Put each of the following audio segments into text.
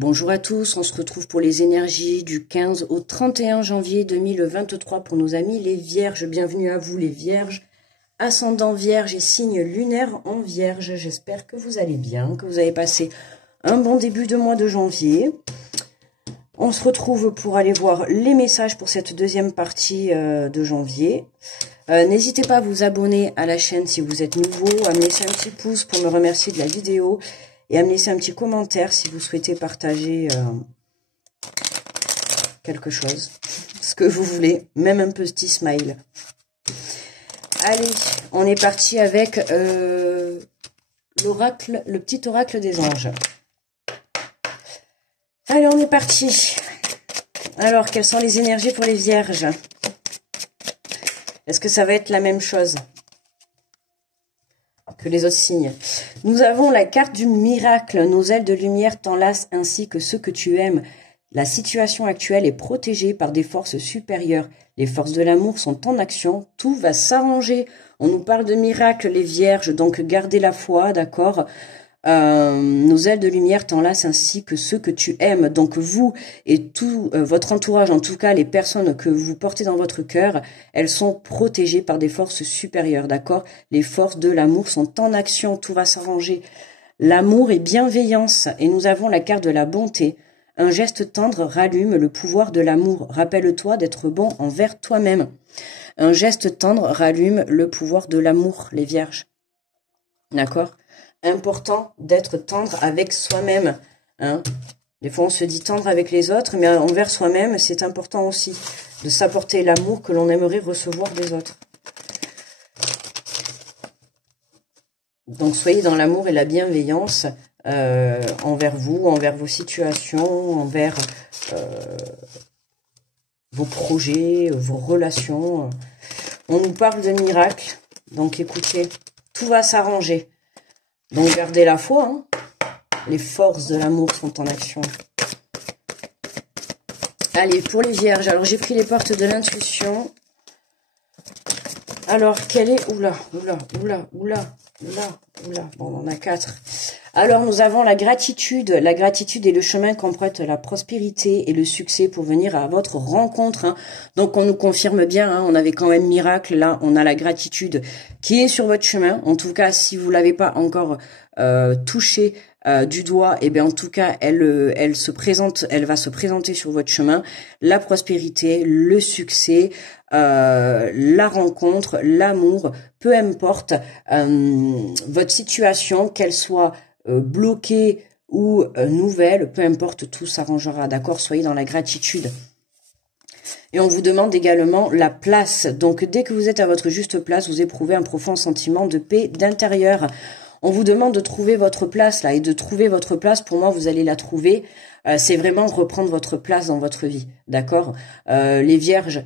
Bonjour à tous, on se retrouve pour les énergies du 15 au 31 janvier 2023 pour nos amis les Vierges. Bienvenue à vous les Vierges, ascendant Vierge et signe lunaire en Vierge. J'espère que vous allez bien, que vous avez passé un bon début de mois de janvier. On se retrouve pour aller voir les messages pour cette deuxième partie de janvier. N'hésitez pas à vous abonner à la chaîne si vous êtes nouveau, à me laisser un petit pouce pour me remercier de la vidéo. Et à me laisser un petit commentaire si vous souhaitez partager quelque chose. Ce que vous voulez. Même un petit smile. Allez, on est parti avec l'oracle, le petit oracle des anges. Allez, on est parti. Alors, quelles sont les énergies pour les vierges? Est-ce que ça va être la même chose que les autres signes? Nous avons la carte du miracle. Nos ailes de lumière t'enlacent ainsi que ceux que tu aimes. La situation actuelle est protégée par des forces supérieures. Les forces de l'amour sont en action. Tout va s'arranger. On nous parle de miracle, les vierges, donc gardez la foi, d'accord? Nos ailes de lumière t'enlacent ainsi que ceux que tu aimes. Donc vous et tout votre entourage, en tout cas les personnes que vous portez dans votre cœur, elles sont protégées par des forces supérieures, d'accord? Les forces de l'amour sont en action, tout va s'arranger. L'amour et bienveillance, et nous avons la carte de la bonté. Un geste tendre rallume le pouvoir de l'amour. Rappelle-toi d'être bon envers toi-même. Un geste tendre rallume le pouvoir de l'amour, les vierges. D'accord? Important d'être tendre avec soi-même. Hein. Des fois, on se dit tendre avec les autres, mais envers soi-même, c'est important aussi de s'apporter l'amour que l'on aimerait recevoir des autres. Donc, soyez dans l'amour et la bienveillance envers vous, envers vos situations, envers vos projets, vos relations. On nous parle de miracles, donc écoutez, tout va s'arranger. Donc gardez la foi, hein. Les forces de l'amour sont en action. Allez, pour les vierges, alors j'ai pris les portes de l'intuition. Alors, quelle est... Oula. Bon, on en a 4. Alors, nous avons la gratitude. La gratitude est le chemin qu'emprunte la prospérité et le succès pour venir à votre rencontre. Hein. Donc, on nous confirme bien, hein, on avait quand même miracle. Là, on a la gratitude qui est sur votre chemin. En tout cas, si vous l'avez pas encore touché du doigt, et bien en tout cas, elle va se présenter sur votre chemin. La prospérité, le succès, la rencontre, l'amour, peu importe votre situation, qu'elle soit bloquée ou nouvelle, peu importe, tout s'arrangera, d'accord? Soyez dans la gratitude. Et on vous demande également la place. Donc, dès que vous êtes à votre juste place, vous éprouvez un profond sentiment de paix d'intérieur. On vous demande de trouver votre place, là, et de trouver votre place, pour moi, vous allez la trouver. C'est vraiment reprendre votre place dans votre vie, d'accord? Les vierges,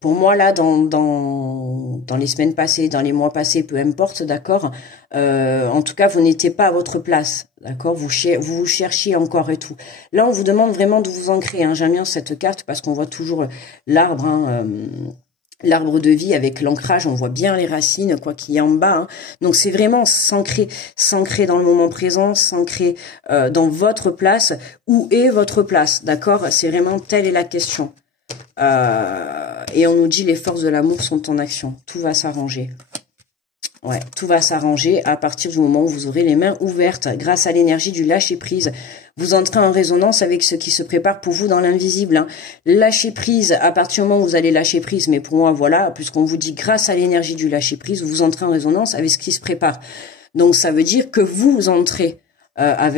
pour moi, là, dans les semaines passées, dans les mois passés, peu importe, d'accord? En tout cas, vous n'étiez pas à votre place, d'accord? Vous cherchiez encore et tout. Là, on vous demande vraiment de vous ancrer, hein. J'aime bien cette carte parce qu'on voit toujours l'arbre, hein, l'arbre de vie avec l'ancrage, on voit bien les racines, quoi qu'il y a en bas. Hein. Donc, c'est vraiment s'ancrer dans le moment présent, s'ancrer dans votre place. Où est votre place, d'accord? C'est vraiment telle est la question. Et on nous dit les forces de l'amour sont en action. Tout va s'arranger. Ouais, tout va s'arranger à partir du moment où vous aurez les mains ouvertes grâce à l'énergie du lâcher-prise. Vous entrez en résonance avec ce qui se prépare pour vous dans l'invisible. Hein. Lâcher-prise, à partir du moment où vous allez lâcher prise, mais pour moi, voilà, puisqu'on vous dit grâce à l'énergie du lâcher-prise, vous entrez en résonance avec ce qui se prépare. Donc, ça veut dire que vous entrez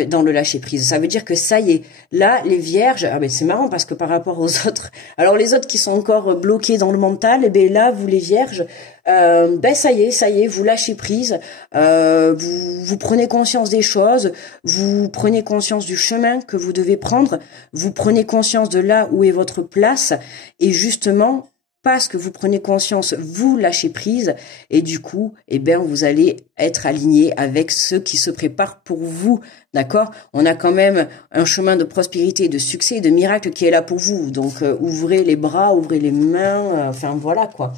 dans le lâcher prise. Ça veut dire que ça y est, là, les vierges, ah ben c'est marrant parce que par rapport aux autres, alors les autres qui sont encore bloqués dans le mental, et ben là, vous les vierges, ben ça y est, vous lâchez prise, vous prenez conscience des choses, vous prenez conscience du chemin que vous devez prendre, vous prenez conscience de là où est votre place, et justement, parce que vous prenez conscience, vous lâchez prise et du coup, eh bien, vous allez être aligné avec ce qui se prépare pour vous, d'accord? On a quand même un chemin de prospérité, de succès, de miracle qui est là pour vous. Donc, ouvrez les bras, ouvrez les mains, enfin voilà quoi.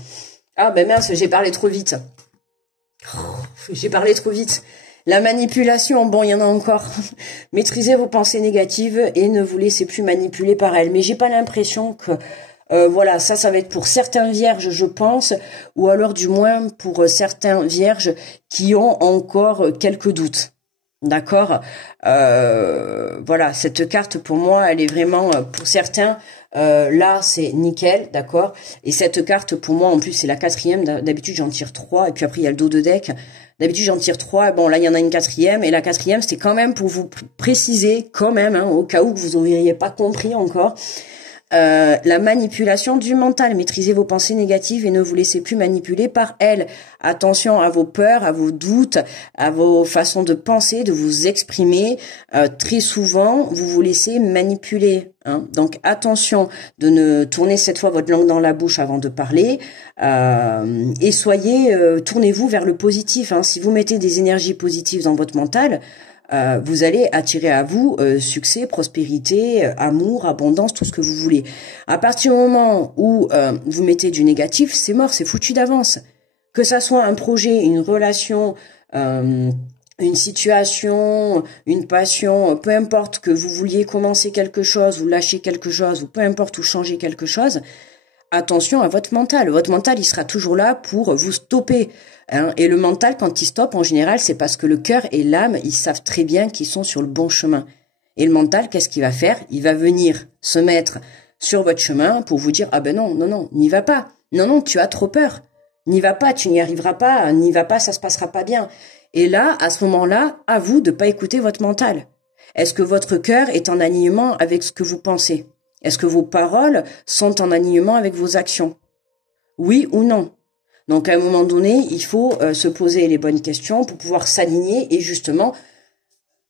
Ah ben mince, j'ai parlé trop vite. J'ai parlé trop vite. La manipulation, bon, il y en a encore. Maîtrisez vos pensées négatives et ne vous laissez plus manipuler par elles. Mais j'ai pas l'impression que, voilà, ça va être pour certains vierges, je pense, ou alors du moins pour certains vierges qui ont encore quelques doutes. D'accord. Voilà, cette carte pour moi, elle est vraiment pour certains. Là, c'est nickel, d'accord. Et cette carte pour moi, en plus, c'est la 4e. D'habitude, j'en tire 3, et puis après il y a le dos de deck. D'habitude, j'en tire 3. Bon, là, il y en a une 4e, et la 4e, c'était quand même pour vous préciser, quand même, hein, au cas où vous n'auriez pas compris encore. La manipulation du mental. Maîtrisez vos pensées négatives et ne vous laissez plus manipuler par elles. Attention à vos peurs, à vos doutes, à vos façons de penser, de vous exprimer. Très souvent, vous vous laissez manipuler. Hein. Donc attention de ne tourner cette fois votre langue dans la bouche avant de parler. Et tournez-vous vers le positif. Hein. Si vous mettez des énergies positives dans votre mental, vous allez attirer à vous succès, prospérité, amour, abondance, tout ce que vous voulez. À partir du moment où vous mettez du négatif, c'est mort, c'est foutu d'avance. Que ça soit un projet, une relation, une situation, une passion, peu importe que vous vouliez commencer quelque chose ou lâcher quelque chose, ou peu importe ou changer quelque chose, attention à votre mental. Votre mental, il sera toujours là pour vous stopper. Hein. Et le mental, quand il stoppe, en général, c'est parce que le cœur et l'âme, ils savent très bien qu'ils sont sur le bon chemin. Et le mental, qu'est-ce qu'il va faire? Il va venir se mettre sur votre chemin pour vous dire « Ah ben non, non, non, n'y va pas. Non, non, tu as trop peur. N'y va pas, tu n'y arriveras pas. N'y va pas, ça se passera pas bien. » Et là, à ce moment-là, à vous de pas écouter votre mental. Est-ce que votre cœur est en alignement avec ce que vous pensez? Est-ce que vos paroles sont en alignement avec vos actions? Oui ou non? Donc, à un moment donné, il faut se poser les bonnes questions pour pouvoir s'aligner. Et justement,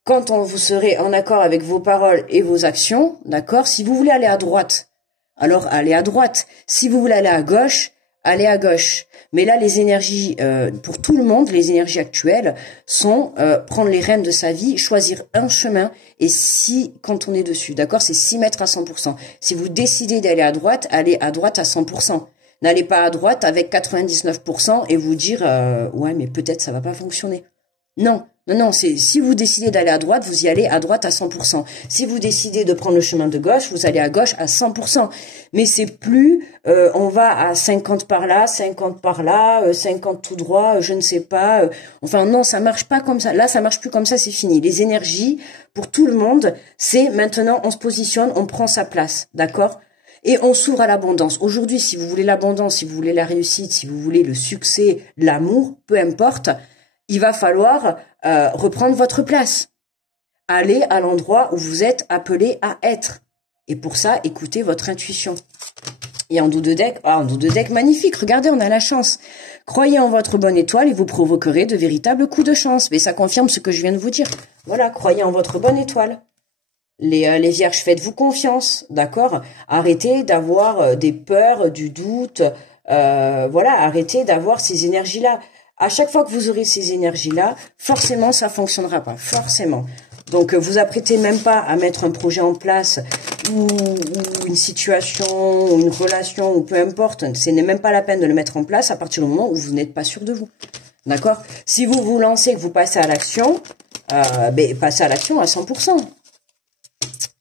quand vous serez en accord avec vos paroles et vos actions, d'accord, si vous voulez aller à droite, alors allez à droite. Si vous voulez aller à gauche, allez à gauche. Mais là, les énergies, pour tout le monde, les énergies actuelles sont prendre les rênes de sa vie, choisir un chemin, et quand on est dessus, d'accord, c'est s'y mettre à 100%. Si vous décidez d'aller à droite, allez à droite à 100%. N'allez pas à droite avec 99% et vous dire ouais, mais peut-être ça va pas fonctionner. Non, non, non, si vous décidez d'aller à droite, vous y allez à droite à 100%. Si vous décidez de prendre le chemin de gauche, vous allez à gauche à 100%. Mais c'est plus on va à 50 par là, 50 par là, 50 tout droit, je ne sais pas. Enfin non, ça marche pas comme ça. Là, ça marche plus comme ça, c'est fini. Les énergies, pour tout le monde, c'est maintenant on se positionne, on prend sa place, d'accord ? Et on s'ouvre à l'abondance. Aujourd'hui, si vous voulez l'abondance, si vous voulez la réussite, si vous voulez le succès, l'amour, peu importe, il va falloir reprendre votre place. Allez à l'endroit où vous êtes appelé à être. Et pour ça, écoutez votre intuition. Et en dos de deck, magnifique. Regardez, on a la chance. Croyez en votre bonne étoile et vous provoquerez de véritables coups de chance. Mais ça confirme ce que je viens de vous dire. Voilà, croyez en votre bonne étoile. Les vierges, faites-vous confiance, d'accord? Arrêtez d'avoir des peurs, du doute, voilà, arrêtez d'avoir ces énergies-là. À chaque fois que vous aurez ces énergies-là, forcément, ça fonctionnera pas, forcément. Donc, vous apprêtez même pas à mettre un projet en place ou une situation, ou une relation, ou peu importe. Ce n'est même pas la peine de le mettre en place à partir du moment où vous n'êtes pas sûr de vous, d'accord? Si vous vous lancez, que vous passez à l'action, passez à l'action à 100%.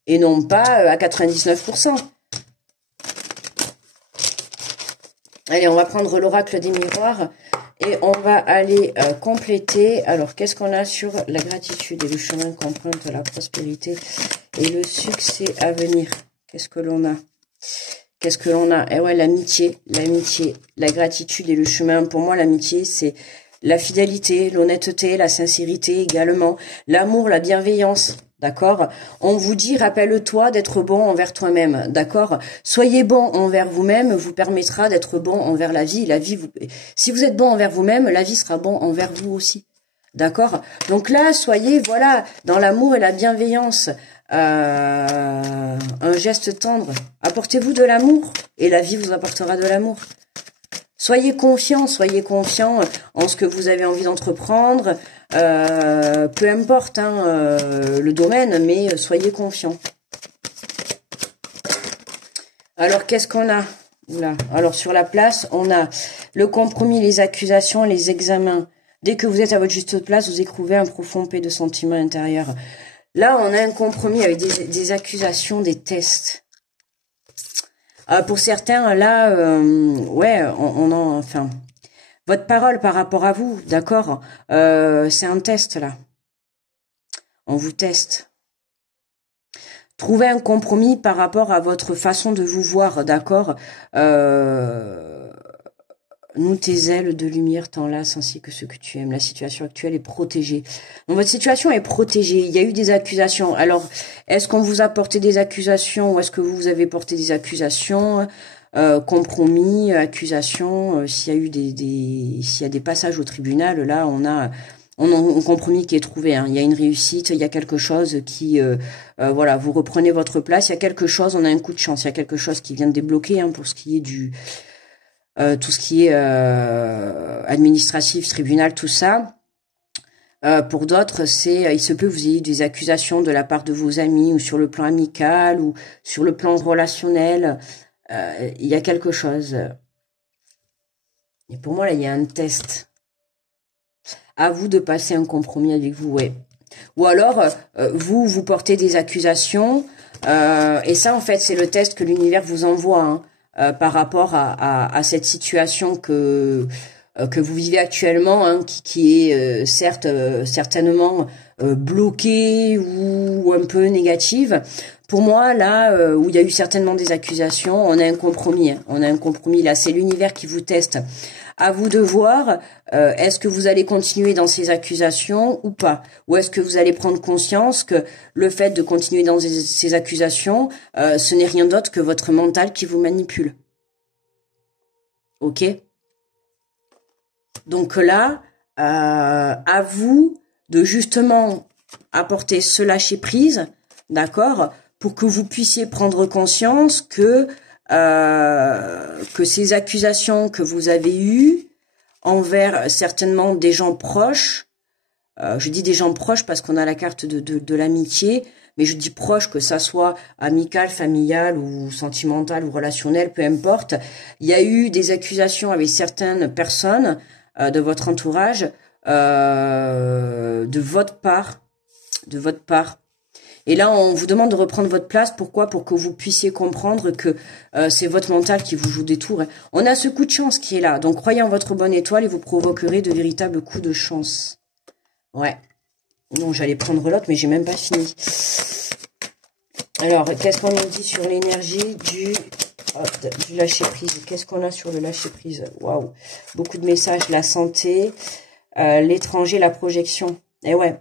Et non pas à 99%. Allez, on va prendre l'oracle des miroirs et on va aller compléter. Alors, qu'est-ce qu'on a sur la gratitude et le chemin qu'emprunte la prospérité et le succès à venir? Qu'est-ce que l'on a? Qu'est-ce que l'on a? Eh ouais, l'amitié, la gratitude et le chemin. Pour moi, l'amitié, c'est la fidélité, l'honnêteté, la sincérité également, l'amour, la bienveillance. D'accord? On vous dit, rappelle-toi d'être bon envers toi-même. D'accord? Soyez bon envers vous-même, vous permettra d'être bon envers la vie. Si vous êtes bon envers vous-même, la vie sera bon envers vous aussi. D'accord? Donc là, soyez, voilà, dans l'amour et la bienveillance. Un geste tendre. Apportez-vous de l'amour et la vie vous apportera de l'amour. Soyez confiant en ce que vous avez envie d'entreprendre, peu importe le domaine, mais soyez confiant. Alors, qu'est-ce qu'on a? Oula. Alors, sur la place, on a le compromis, les accusations, les examens, Dès que vous êtes à votre juste place, vous éprouvez un profond paix de sentiments intérieurs. Là, on a un compromis avec des accusations, des tests. Pour certains, là, ouais, enfin, votre parole par rapport à vous, d'accord, c'est un test, là. On vous teste. Trouvez un compromis par rapport à votre façon de vous voir, d'accord. Nous, tes ailes de lumière t'enlacent ainsi que ce que tu aimes. La situation actuelle est protégée. Donc, votre situation est protégée. Il y a eu des accusations. Alors, est-ce qu'on vous a porté des accusations ou est-ce que vous avez porté des accusations, compromis, accusations, s'il y a eu s'il y a des passages au tribunal, là, on a un compromis qui est trouvé. Hein. Il y a une réussite, il y a quelque chose qui, voilà, vous reprenez votre place. Il y a quelque chose, on a un coup de chance. Il y a quelque chose qui vient de débloquer hein, pour ce qui est tout ce qui est administratif, tribunal, tout ça. Pour d'autres, il se peut que vous ayez des accusations de la part de vos amis ou sur le plan amical ou sur le plan relationnel. Il y a quelque chose. Et pour moi, là, il y a un test. À vous de passer un compromis avec vous, ouais. Ou alors, vous portez des accusations. Et ça, en fait, c'est le test que l'univers vous envoie, hein. Par rapport à cette situation que vous vivez actuellement, hein, qui est certes certainement bloquée ou un peu négative. Pour moi, là où il y a eu certainement des accusations, on a un compromis. Hein, on a un compromis là. C'est l'univers qui vous teste. À vous de voir, est-ce que vous allez continuer dans ces accusations ou pas? Ou est-ce que vous allez prendre conscience que le fait de continuer dans ces accusations, ce n'est rien d'autre que votre mental qui vous manipule? Ok? Donc là, à vous de justement apporter ce lâcher-prise, d'accord? Pour que vous puissiez prendre conscience que ces accusations que vous avez eues envers certainement des gens proches, je dis des gens proches parce qu'on a la carte de l'amitié, mais je dis proche, que ça soit amical, familial ou sentimental ou relationnel, peu importe. Il y a eu des accusations avec certaines personnes de votre entourage, de votre part. Et là, on vous demande de reprendre votre place. Pourquoi? Pour que vous puissiez comprendre que c'est votre mental qui vous joue des tours. Hein. On a ce coup de chance qui est là. Donc, croyez en votre bonne étoile et vous provoquerez de véritables coups de chance. Ouais. Non, j'allais prendre l'autre, mais j'ai même pas fini. Alors, qu'est-ce qu'on nous dit sur l'énergie du lâcher-prise? Qu'est-ce qu'on a sur le lâcher-prise? Waouh. Beaucoup de messages. La santé, l'étranger, la projection. Et ouais.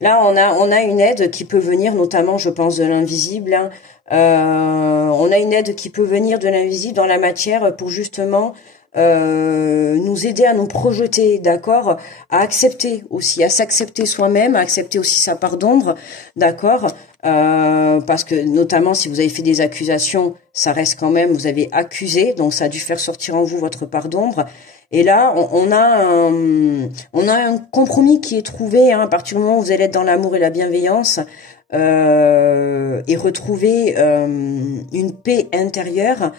Là, on a une aide qui peut venir, notamment, je pense, de l'invisible. Hein. On a une aide qui peut venir de l'invisible dans la matière pour justement nous aider à nous projeter, d'accord, à accepter aussi, à s'accepter soi-même, à accepter aussi sa part d'ombre, d'accord, parce que notamment si vous avez fait des accusations, ça reste quand même, vous avez accusé, donc ça a dû faire sortir en vous votre part d'ombre. Et là, on a un compromis qui est trouvé, hein, à partir du moment où vous allez être dans l'amour et la bienveillance, et retrouver une paix intérieure,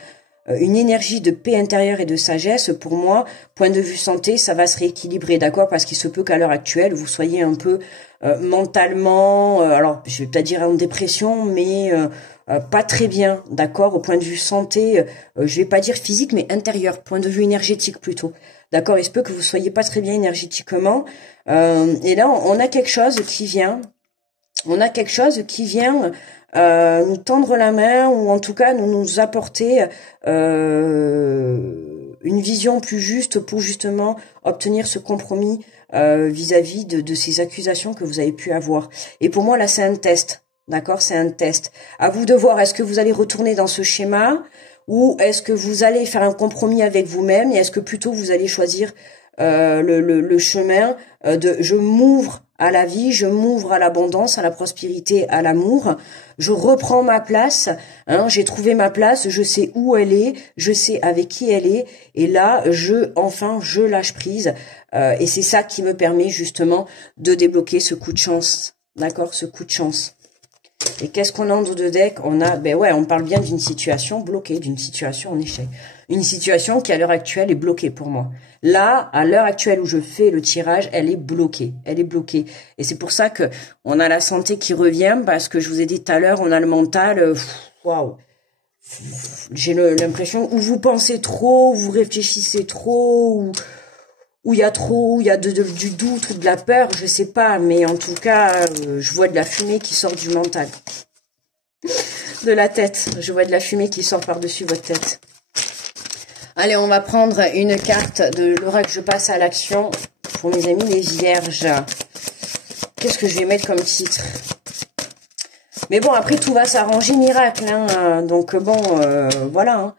une énergie de paix intérieure et de sagesse. Pour moi, point de vue santé, ça va se rééquilibrer, d'accord, parce qu'il se peut qu'à l'heure actuelle, vous soyez un peu mentalement, alors je vais pas dire en dépression, mais pas très bien, d'accord, au point de vue santé, je vais pas dire physique, mais intérieur, point de vue énergétique plutôt, d'accord. Il se peut que vous soyez pas très bien énergétiquement, et là on a quelque chose qui vient, nous tendre la main, ou en tout cas nous apporter une vision plus juste pour justement obtenir ce compromis vis-à-vis de ces accusations que vous avez pu avoir. Et pour moi là c'est un test. D'accord, c'est un test. À vous de voir, est-ce que vous allez retourner dans ce schéma ou est-ce que vous allez faire un compromis avec vous-même et est-ce que plutôt vous allez choisir le chemin de je m'ouvre à la vie, je m'ouvre à l'abondance, à la prospérité, à l'amour, je reprends ma place, hein, j'ai trouvé ma place, je sais où elle est, je sais avec qui elle est et là je lâche prise et c'est ça qui me permet justement de débloquer ce coup de chance, d'accord, ce coup de chance. Et qu'est-ce qu'on a en dos de deck? On a, ben ouais, on parle bien d'une situation bloquée, d'une situation en échec. une situation qui à l'heure actuelle est bloquée pour moi. Là, à l'heure actuelle où je fais le tirage, elle est bloquée. Elle est bloquée. Et c'est pour ça que on a la santé qui revient, parce que je vous ai dit tout à l'heure, on a le mental. Waouh. J'ai l'impression où vous pensez trop, où vous réfléchissez trop, où il y a trop, où il y a du doute ou de la peur, je sais pas. Mais en tout cas, je vois de la fumée qui sort du mental. De la tête. Je vois de la fumée qui sort par-dessus votre tête. Allez, on va prendre une carte de l'oracle. Je passe à l'action pour mes amis les vierges. Qu'est-ce que je vais mettre comme titre? Mais bon, après, tout va s'arranger miracle. Hein. Donc bon, voilà.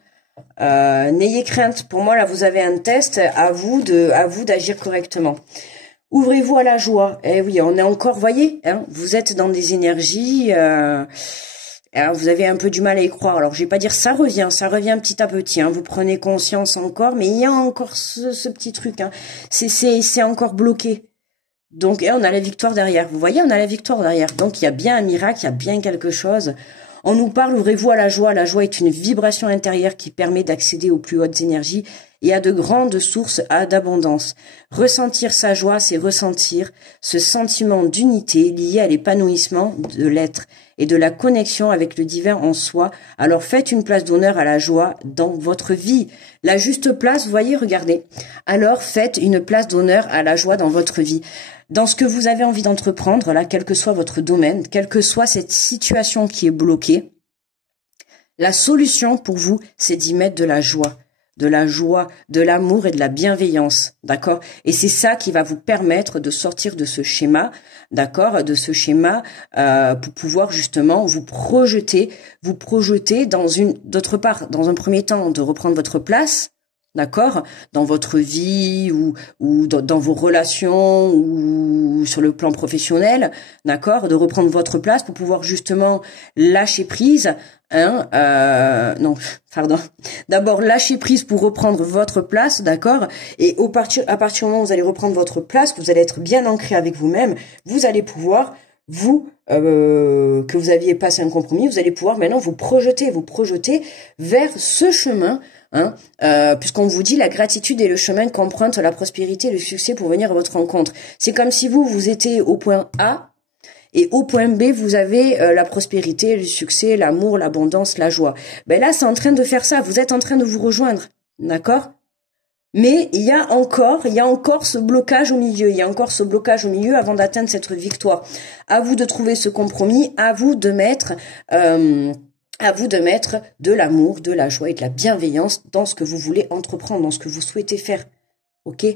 Hein. N'ayez crainte. Pour moi, là, vous avez un test. À vous d'agir correctement. Ouvrez-vous à la joie. Eh oui, on est encore, voyez, hein, vous êtes dans des énergies... Alors, vous avez un peu du mal à y croire. Alors, je vais pas dire ça revient petit à petit. Hein. Vous prenez conscience encore, mais il y a encore ce petit truc. Hein. C'est encore bloqué. Donc, et on a la victoire derrière. Vous voyez, on a la victoire derrière. Donc, il y a bien un miracle, il y a bien quelque chose. On nous parle, ouvrez-vous à la joie. La joie est une vibration intérieure qui permet d'accéder aux plus hautes énergies et à de grandes sources d'abondance. Ressentir sa joie, c'est ressentir ce sentiment d'unité lié à l'épanouissement de l'être et de la connexion avec le divin en soi. Alors faites une place d'honneur à la joie dans votre vie. La juste place, vous voyez, regardez. Alors faites une place d'honneur à la joie dans votre vie. Dans ce que vous avez envie d'entreprendre, là, quel que soit votre domaine, quelle que soit cette situation qui est bloquée, la solution pour vous, c'est d'y mettre de la joie, de l'amour et de la bienveillance, d'accord? Et c'est ça qui va vous permettre de sortir de ce schéma, d'accord? De ce schéma pour pouvoir justement vous projeter d'autre part, dans un premier temps, de reprendre votre place, d'accord, dans votre vie ou dans vos relations ou sur le plan professionnel, d'accord, de reprendre votre place pour pouvoir justement lâcher prise, hein, non, pardon, d'abord lâcher prise pour reprendre votre place, d'accord, et à partir du moment où vous allez reprendre votre place, que vous allez être bien ancré avec vous-même, vous allez pouvoir que vous aviez passé un compromis, vous allez pouvoir maintenant vous projeter vers ce chemin. Hein, puisqu'on vous dit la gratitude est le chemin qu'emprunte la prospérité et le succès pour venir à votre rencontre. C'est comme si vous étiez au point A et au point B vous avez la prospérité, le succès, l'amour, l'abondance, la joie. Ben là c'est en train de faire ça, vous êtes en train de vous rejoindre, d'accord? Mais il y a encore ce blocage au milieu, avant d'atteindre cette victoire. À vous de trouver ce compromis, à vous de mettre de l'amour, de la joie et de la bienveillance dans ce que vous voulez entreprendre, dans ce que vous souhaitez faire. Ok?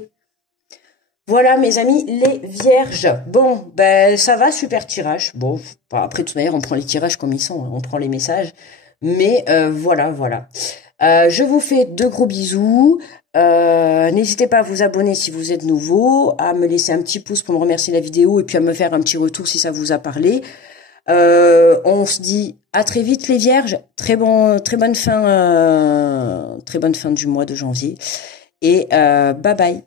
Voilà mes amis les vierges. Bon, ben ça va, super tirage. Bon, après de toute manière on prend les tirages comme ils sont, hein, on prend les messages. Mais voilà. Je vous fais de gros bisous. N'hésitez pas à vous abonner si vous êtes nouveau, à me laisser un petit pouce pour me remercier la vidéo et puis à me faire un petit retour si ça vous a parlé. On se dit à très vite les vierges, très bonne fin du mois de janvier et bye bye.